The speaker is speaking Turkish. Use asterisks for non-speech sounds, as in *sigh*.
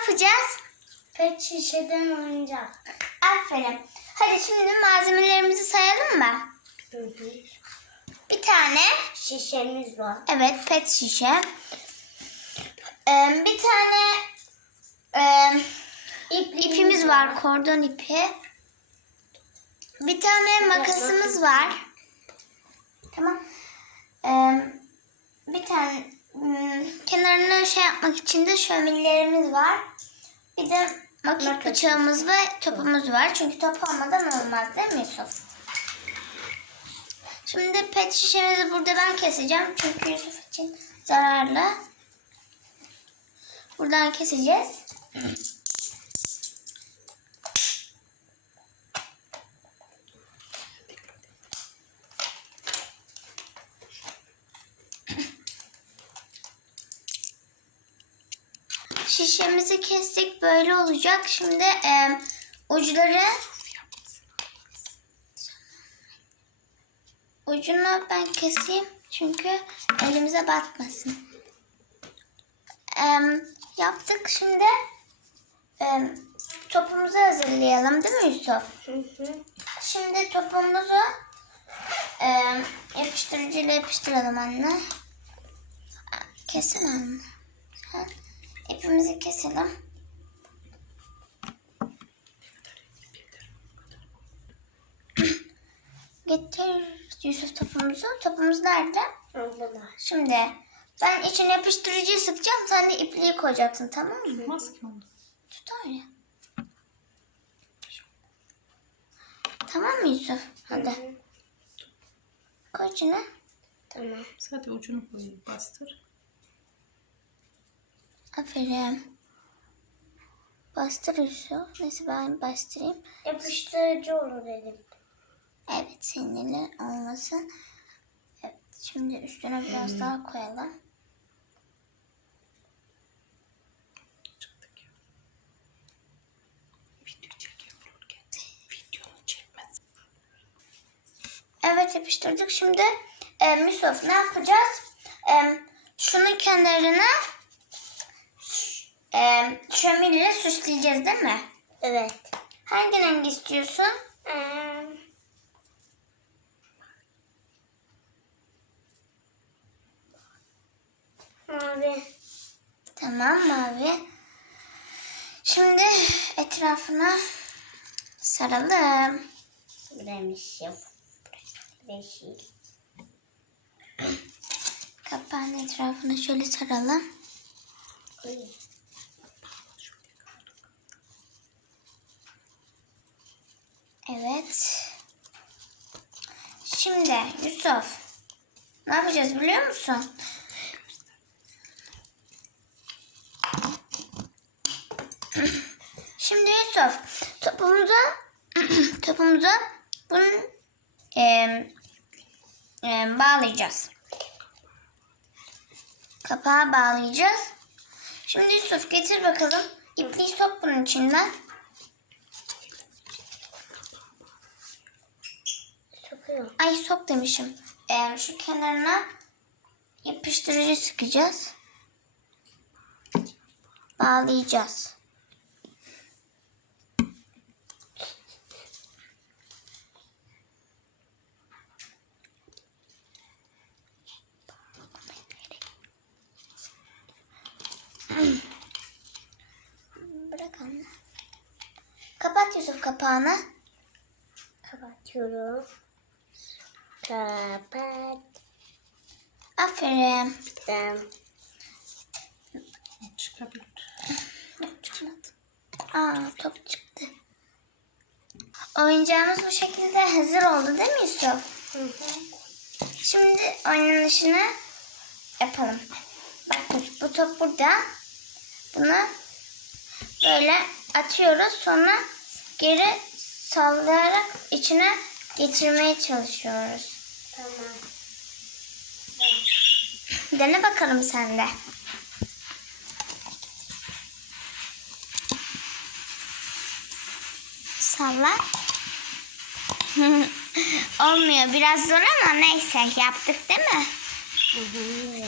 yapacağız? Pet şişeden oyuncak. Aferin. Hadi şimdi malzemelerimizi sayalım mı? Hı hı. Bir tane Şişemiz var. evet pet şişe. Ee, bir tane e, ipimiz var kordon ipi. Bir tane makasımız var. Tamam. Ee, bir tane hmm, kenarına şey yapmak için de şöminlerimiz var. Bir de Makas. bıçağımız ve topumuz var. Çünkü top olmadan olmaz değil mi Yusuf? Şimdi pet şişemizi burada ben keseceğim. Çünkü Yusuf için zararlı. Buradan keseceğiz. *clears throat* Şişemizi kestik. Böyle olacak. Şimdi e, uçları ucunu ben keseyim. Çünkü elimize batmasın. E, yaptık. Şimdi e, topumuzu hazırlayalım değil mi Yusuf? Hı hı. Şimdi topumuzu e, yapıştırıcıyla yapıştıralım anne. Kesin anne. Ha, İpimizi keselim. Getir Yusuf topumuzu. Topumuz nerede? Abla. Şimdi ben içine yapıştırıcıyı sıkacağım. Sen de ipliği koyacaksın tamam mı? Olmaz ki onda. Tut öyle. Tamam mı Yusuf? Hadi. Koy içine. Tamam. Sadece ucunu koy, bastır. Aferin. Bastır Yusuf. Neyse ben bastırayım. Yapıştırıcı olur dedim. Evet senin elin olmasın. Evet şimdi üstüne biraz daha koyalım. Evet yapıştırdık. Şimdi e, Yusuf ne yapacağız? E, şunun kenarına e, şöminle süsleyeceğiz değil mi? Evet. Hangi renk istiyorsun? Ee, mavi. Tamam mavi. Şimdi etrafına saralım. Buraymış yap. Yeşil. Kapağın etrafına şöyle saralım. Oy. Evet. Şimdi Yusuf ne yapacağız biliyor musun? Şimdi Yusuf topumuza *clears throat* topumuza bunu e, e, bağlayacağız. Kapağa bağlayacağız. Şimdi Yusuf getir bakalım. İpliği sok bunun içinden. Sokuyor. Ay sok demişim. Ee, şu kenarına yapıştırıcı sıkacağız. Bağlayacağız. Bırak anne. Kapat Yusuf kapağını. Kapatıyorum. Kapat. Aferin. Tamam. Çıkabilir. Çıkmadı. Aa top çıktı. Oyuncağımız bu şekilde hazır oldu değil mi Yusuf? Hı hı. Şimdi oynanışını yapalım. Bak bu- bu top burada. Bunu böyle atıyoruz. Sonra geri sallayarak içine geçirmeye çalışıyoruz. Tamam. Dene bakalım sen de. Salla. *laughs* Olmuyor. Biraz zor ama neyse yaptık değil mi? Hı hı.